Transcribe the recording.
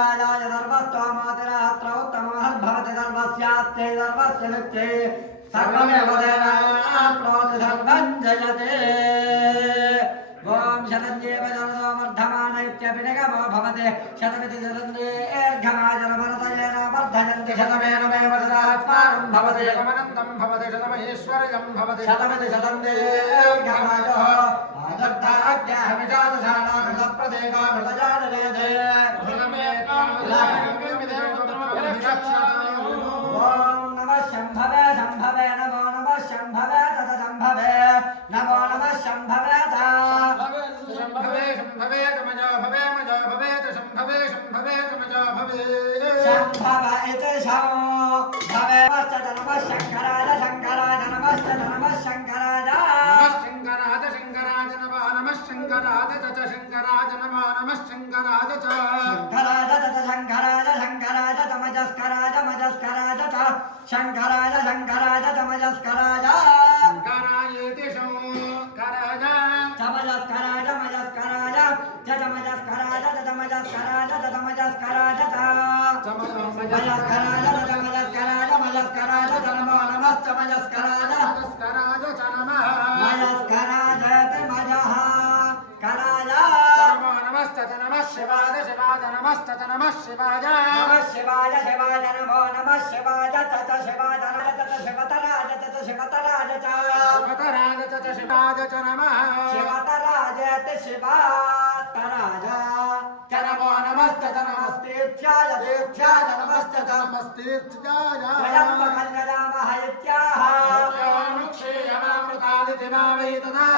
सर्वस्त्वमातिरात्रौत्तममहद्भवति सर्वस्यात्यै सर्वस्य नित्यै सर्वमेव तेनाप्नोति सर्वं जयते ॐ शतञ्जेव जरतो वर्धमान इत्यपि निगमो भवति शतमिति शतन्येर्घमाजनमरतयेन वर्धयन्ति शतमेनमेव शतात्मानं भवति शतमनन्तं भवति शतमैश्वर्यं भवति शतमिति शतन्येर्घमाजः आदत्ताज्ञाहविजातशालाकृतप्रदेकामृतजानवेदे शंभवे शंभवे नमो नमः शंभवे तत शंभवे नमो नमः शंभवे शंभवे शंभवे तमजो भवे मजो भवे त शंभवे शंभवे तमजो भवे शंभव इति शंभवे नमः शंकराय शंकराय नमस्ते नमः शंकराय शंकराय शंकराय नमः शंकराय तत शंकराय नमो नमः शंकराय च शंकराय तत शंकराय शंकराय तमजस्कराय मजस्कराय च शंकराय शंकराय तमजस्कराय शंकरायेति शंकराय तमजस्कराय मजस्कराय तमजस्कराय तमजस्कराय तमजस्कराय तमजस्कराय तमजस्कराय मजस्कराय नमो नमः तमजस्कराय मजस्कराय च नमः मजस्कराय तमजः कराय नमो नमस्तत नमः शिवाय शिवाय नमस्तत नमः शिवाय शिवाय नमो नमः शिवाय तत शिवाय तत शिवतराज तत शिवतराज च शिवतराज तत शिवाय च नमः शिवतराज ते शिवतराज च नमो नमस्तत नमस्तेत्याय देत्याय नमस्तत नमस्तेत्याय त्रयम्बकं यजामहे इत्याह मुक्षे यमामृतादितिमावै तदाह